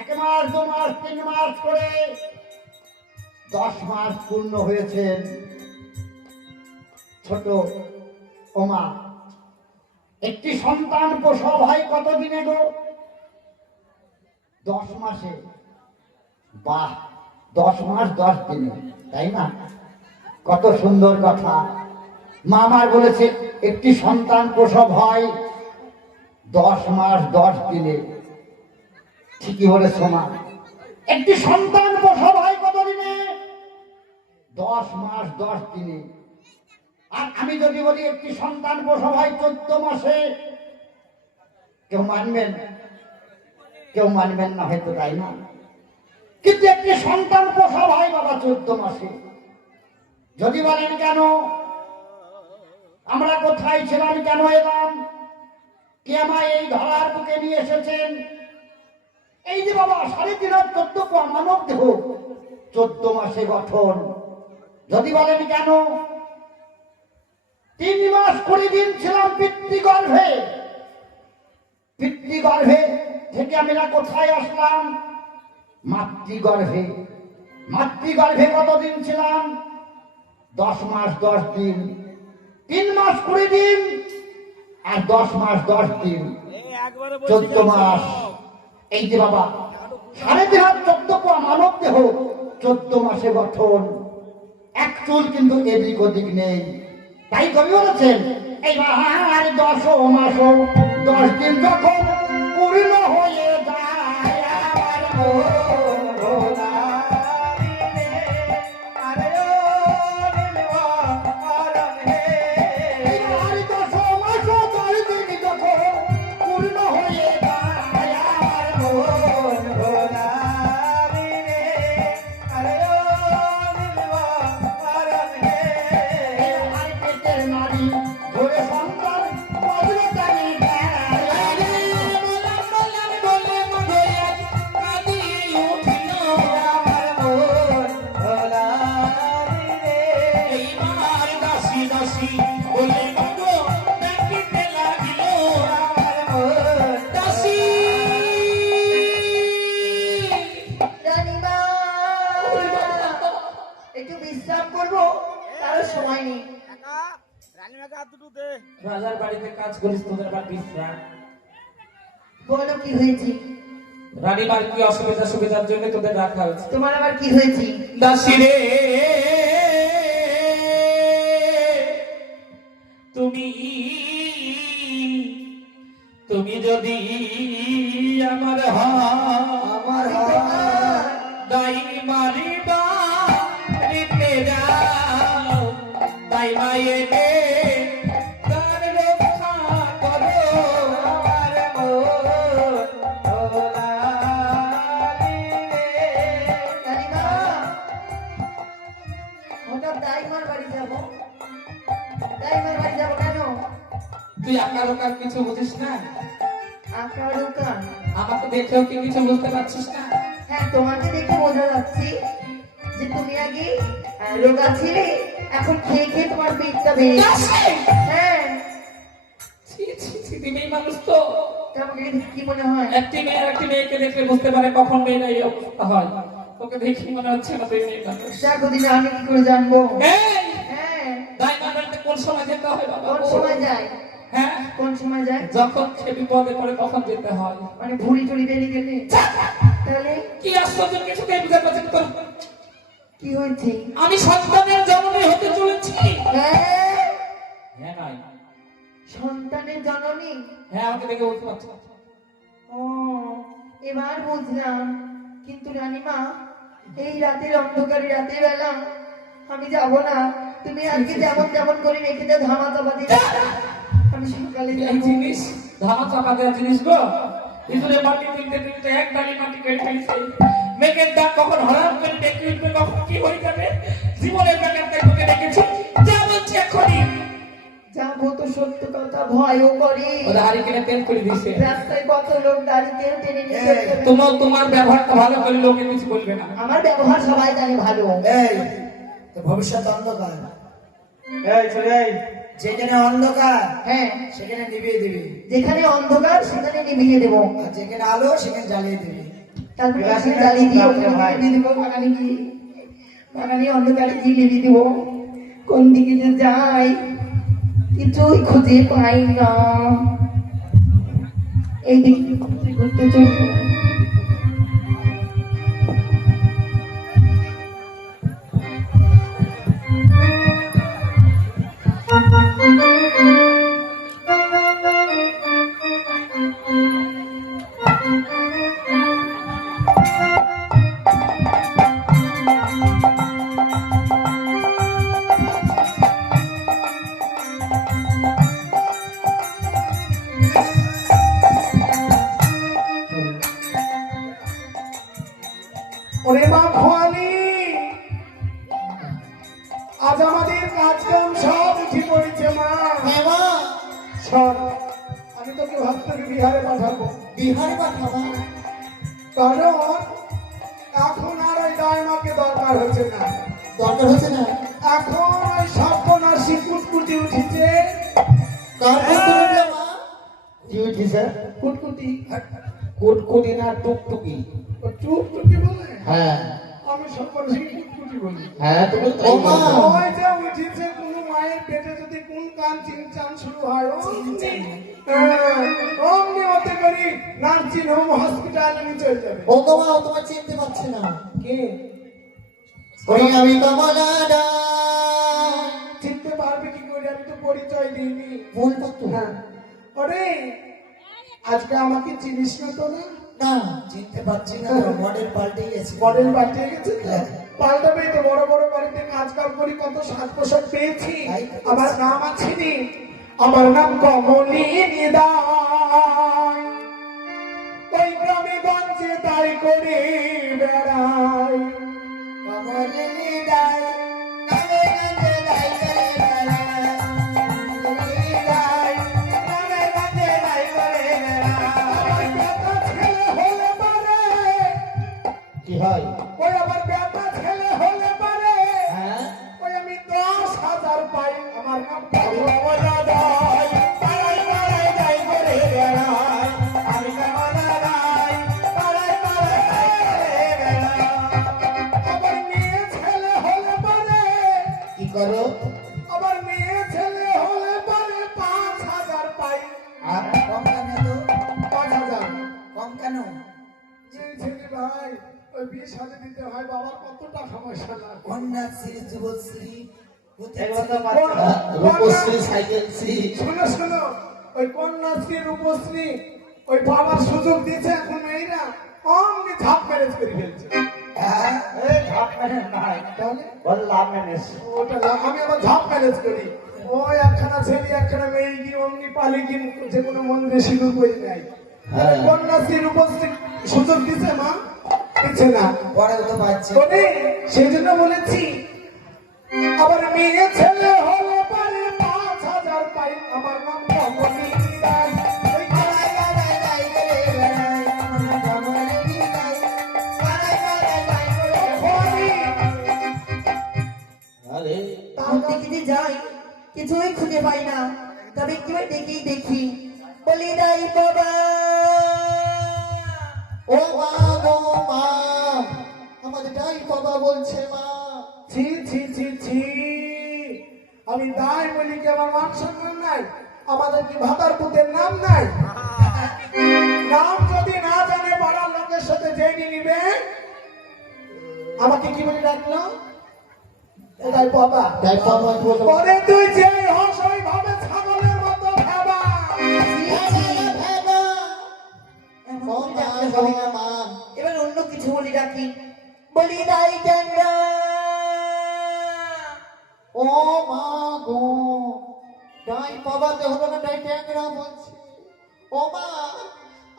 1 মাস 2 মাস 3 মাস করে 10 মাস পূর্ণ হয়েছেন ছোট ওমা। একটি সন্তান প্রসব হয় কতদিনে গো? 10 মাসে। বাহ, 10 মাস 10 দিনে, তাই না? কত সুন্দর কথা। মা আমার বলেছে একটি সন্তান প্রসব হয় 10 মাস 10 দিনে। ঠিকই বলেছো মা। একটি সন্তান প্রসব হয় কতদিনে? 10 মাস 10 দিনে। আর আমি যদি বলি একটি সন্তান প্রসব হয় 14 মাসে, কেউ মানবেন? কেউ মানবেন না হয়তো, তাই না? কিন্তু একটি সন্তান প্রসব হয় বাবা 14 মাসে। যদি বলেন কেন, আমরা কোথায় ছিলাম, কেন এলাম, কে আমায় এই ধরার বুকে নিয়ে এসেছেন? এই যে বাবা 3.5 14 মানব দেহ 14 মাসে গঠন। যদি বলেন কেন, 3 মাস 20 দিন ছিলাম পিতৃগর্ভে। পিতৃগর্ভে থেকে আমরা কোথায় আসলাম? মাতৃগর্ভে। মাতৃগর্ভে কতদিন ছিলাম? 10 মাস 10 দিন। 3 মাস 20 দিন আর 10 মাস 10 দিন, 14 মাস। এই যে বাবা 3.5 14 মানব দেহ 14 মাসে গঠন। এক চুল কিন্তু এদিক ওদিক নেই। তাই কবি বলেছেন এইবার 10 মাস 10 দিন যখন পূর্ণ হয়ে যায় আমার ভোলা রে, আরে ও এইবার 10 মাস 10 দিন যখন পূর্ণ হয়ে যায় আমার ভোলা রে, আরে ও নারী ধরে সন্তান বদলে তারি একটু বিশ্রাম করবো, কারো সময় নেই। রাজার বাড়িতে কাজ করিস, তোদের আবার বিশ্রাম? বলো কি হয়েছে? রানীমার কি অসুবিধা, সুবিধার জন্য তোদের রাখা হয়েছে। তোমার আবার কি হয়েছে? দাসী রে, তুমি তুমি যদি আমার আমার দাই মারিবা রিতে যাও, দাই মায়েরে তার রক্ষা করো আমার ভোলা রে। রানীমা, হঠাৎ দাইমার বাড়ি যাবো? দাইমার বাড়ি যাবো কেন? তুই আকার ওকার কিছু বুঝিস না? আঁকার দোকান? আমাকে দেখেও কি কিছু বুঝতে পারছিস না? হ্যাঁ, তোমাকে দেখে বোঝা যাচ্ছে যে তুমি আগে রোগা ছিলে, এখন খেয়ে খেয়ে তোমার পেটটা বেড়েছে। হ্যাঁ, ছি ছি ছি, তুমি এই মানুষ তো। তোমাকে কি মনে হয়? একটি মেয়েকে দেখলে বুঝতে পারে কখন মেয়েরা এই অবস্থা হয়। তোকে দেখি মনে হচ্ছে না তুই মেয়ে মানুষ। দেখো দিদি, আমি কি করে জানবো? এই হ্যাঁ, দাই মারাতে কোন সময় যেতে হয় বাবা? কোন সময় যায়? হ্যাঁ, কোন সময় যায়? যখন সে বিপদে পড়ে তখন যেতে হয়। মানে ভুড়ি টুড়ি বেরিয়ে গেলে? তাহলে কি আশ্চর্য, কিছুকে বুঝতে পারছেন তো? কি হয়েছে? আমি সন্তানের জননী হতে চলেছি। হ্যাঁ, হ্যাঁ নয়, সন্তানের জননী? হ্যাঁ আমাকে দেখে বুঝতে পারছো? ও, এবার বুঝলাম। কিন্তু রানীমা, এই রাতের অন্ধকারে রাতের বেলা আমি যাব না। তুমি আজকে যেমন যেমন করে রেখেছে ধামা চাপা দিয়ে, আমি সকালে এই যাবো। জিনিস ধামা চাপা দেওয়া জিনিস গো। ইঁদুরে মাটি তুলতে তুলতে এক ডালি মাটি কেটে ফেলছে। মেঘের ডাক কখন হঠাৎ করে ডেকে উঠবে, কখন কি হয়ে যাবে, জীবনের ব্যাপারটাই তোকে ডেকেছি। যা বলছি এখনই যাবো তো সত্য কথা, ভয়ও করে। ওরা হারিকেনে তেল করে দিছে। রাস্তায় কত লোক দাঁড়িয়ে টেনে নিয়ে চলে যাবে। তোমার ব্যবহারটা ভালো করে লোকে কিছু বলবে না। আমার ব্যবহার সবাই জানে ভালো। এই তো ভবিষ্যৎ অন্ধকার। এই চলে এই, যেখানে অন্ধকার হ্যাঁ, সেখানে নিভিয়ে দিবি, যেখানে অন্ধকার সেখানে নিভিয়ে দেবো। আর যেখানে আলো সেখানে জ্বালিয়ে দিবি। তারপরে ঠিক আছে, এখানে জ্বালিয়ে দিয়ে রাত্রে ওখানে ভাই। দিয়ে দেবো বাগানে গিয়ে। বাগানে অন্ধকারে জিলিপি দিব। কোন দিকে যে যাই কিছুই খুঁজে পাই না। এই দিকে ঘুরতে ঘুরতে চলবো। ওরে মা খোয়ালি, আজ আমাদের কাজকাম সব উঠে পড়েছে মা। শোন, আমি তোকে ভাবতে বিহারে পাঠাবো। বিহারে পাঠাবা? কারণ এখন আর ওই দায় মাকে দরকার হচ্ছে না। দরকার হচ্ছে না? এখন ওই সর্বনাশী কুটকুটি উঠেছে। কার কথা বললে মা? কি উঠিছে? কুটকুটি কুটকুটি না টুকটুকি? ও টুকটুকি বলে, হ্যাঁ আমি সর্বনাশী কুটকুটি বলি। হ্যাঁ, তুমি ও তাই মা। বলছো। ওই যে উঠেছে কোন মায়ের পেটে যদি কোন কান চিনচান শুরু হয়, অমনি হতে করি নার্সিং হোম হসপিটালে নিয়ে চলে যাবে। ও গো মা, ও তোমার চিনতে পারছে না। কে ওই আমি কমলা চিনতে পারবে কি করে? আমি তো পরিচয় দিইনি। বলবো তো? হ্যাঁ। ওরে, আজকে আমাকে চিনিস না তো? না না, চিনতে পারছি না। মডেল পাল্টে গেছে। মডেল পাল্টে গেছে তো? হ্যাঁ। পাল্টাবে তো, বড় বড় বাড়িতে কাজ কাম করি, কত সাজ পোশাক পেয়েছি। তাই তো। আমার নাম আছে নি, আমার নাম কমলি নিদান। ওই গ্রামে গঞ্জে তাই করে বেড়াই। কমলে নিদাই, কানে কানে দাই করে বেড়াই। নিদাই, গ্রামে গঞ্জে তাই করে বেড়াই। আমার বেটা ছেলে হলে পারে, কি হয়? ওই আমার বেটা ছেলে হলে পারে, হ্যাঁ, ওই আমি 10,000 পাই। আমার নাম কমলা দাই, পাড়ায় পাড়ায় যাই করে বেড়াই। আমি কমলা দাই, পাড়ায় পাড়ায় যাই করে বেড়াই। আমার মেয়ে ছেলে হলে পারে, কি করো? আমার মেয়ে ছেলে হলে পারে 5,000 পাই। আর কম কেন তো? 5,000 কম কেন? মেয়ে ছেলে ভাই, ওই 20,000 দিতে হয়। বাবার কত টাকা পয়সা লাগে। কন্যাশ্রী, যুবশ্রী, এগুলো তো প্রতিশ্রী। বাচ্চা। রূপশ্রী, সাইকেল শ্রী। শোনো শোনো, ওই কন্যাশ্রী রূপশ্রী ওই বাবার সুযোগ দিয়েছে। এখন মেয়েরা অমনি ঝাপ ম্যারেজ করে ফেলছে। হ্যাঁ? এই ঝাপ ম্যানেজ নাই, তাহলে বল লাভ ম্যানেজ। আমি আবার ঝাপ ম্যারেজ করি। ওই একখানা ছেলে একখানা মেয়ে গিয়ে অমনি পালি গিয়ে যে কোনো মন্দিরে সিঁদুর করে নেয়। হ্যাঁ। কন্যাশ্রী রূপশ্রী সুযোগ দিচ্ছে মা? দিচ্ছে না। পরে তো পাচ্ছে। ওরে, সেই জন্য বলেছি আবার মেয়ে ছেলে হলে পারে 5,000 পাই। আমার নাম কমলি নিদাই। ওই পাড়ায় পাড়ায় যাই করে বেড়াই। আমার নাম কমলে নিদাই, পাড়ায় পাড়ায় যাই করে খোয়ালি। আরে কোন দিকে যে যাই কিছুই খুঁজে পাই না। তবে একটু ডেকেই দেখি। বলি দাই বাবা, ও মা গো মা, আমাদের ডাই বাবা বলছে মা। ছি ছি ছি ছি, আমি দায় বলি কি আমার মান সম্মান নাই? আমাদের কি ভাতার পুতের নাম নাই? নাম যদি না জানে পাড়ার লোকের সাথে জেনে নিবে। আমাকে কি বলে ডাকলো? ও দাই বাবা। তাই বাবা বলো। পরে তুই যে হস ওই ভাবে ছাগলের মতো ভাবা। ও মা গো মা, এবার অন্য কিছু বলি ডাকি। বলি দাই ট্যাংরা, ও মা গো, ডাই বাবাতে হলো না, ডাই ট্যাংরা বলছে। ও মা,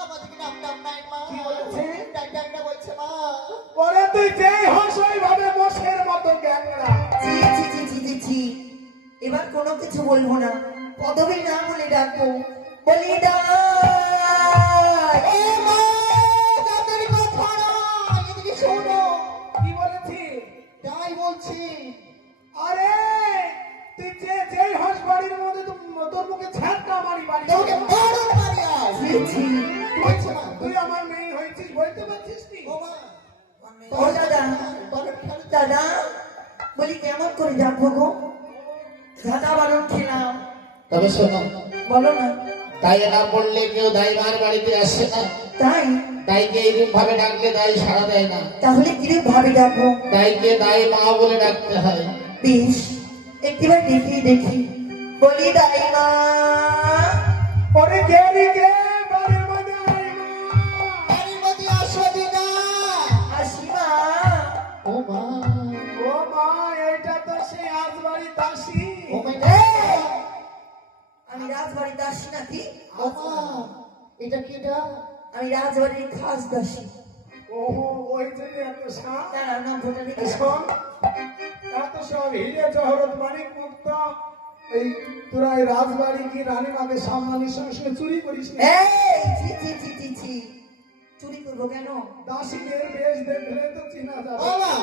আমাদের নাম টাম নাই মা। কি বলেছে? ডাই ট্যাংরা বলছে মা। পরে তুই যে হস ওই ভাবে মোষের মতো গ্যাংরা। ছি ছি ছি ছি ছি ছি। এবার কোনো কিছু বলবো না, পদবী না বলে ডাকবো। বলি দাই, ও মা, তাদের কথা না, এদিকে শোনো। কি বলেছি? ডাই বলছি। আরে তুই যে হস বাড়ির মধ্যে তোর মুখে ঝাঁটা মারি বাড়ি। তোকে বড় মারি আয়। ছি ছি। বলছে মা। তুই আমার মেয়ে হয়েছিস, বলতে পারছিস নি? ও বলি কেমন করে ডাকবো গো? ধাঁধা বারণ ছিলাম, তবে শোনো, বলো না। তাই না পড়লে কেউ দাইমার বাড়িতে আসে না, তাই? তাইকে এইরূপ ভাবে ডাকলে দাই সাড়া দেয় না, তাহলে কিরূপ ভাবে ডাকবো? তাইকে দাই মা বলে ডাকতে হয়। বেশ, একটিবার দেখি বলি দাই মা। ওরে কে রে কে বাড়ির মধ্যে আই মা। বাড়ির মধ্যে আসো দিনা। আসি মা। ও মা, ও মা, এইটা তো সেই আজবাড়ি দাসী। ও মা, এই, আমি রাজবাড়ির দাসী নাকি? ও মা, এটা কি এটা? আমি রাজবাড়ির খাস দাসী। ওহো, ওই জন্য এত সাপ। তারা নাম ভোটা লিখে শোন, এত সব হিরে জহরত মানিক মুক্ত, এই তোরা এই রাজবাড়ি কি রানী মাকে সম্মানের সঙ্গে সঙ্গে চুরি করিস না? এই ছি ছি ছি ছি ছি, চুরি করবো কেন? দাসীদের বেশ দেখলে তো চিনা যাবে। ও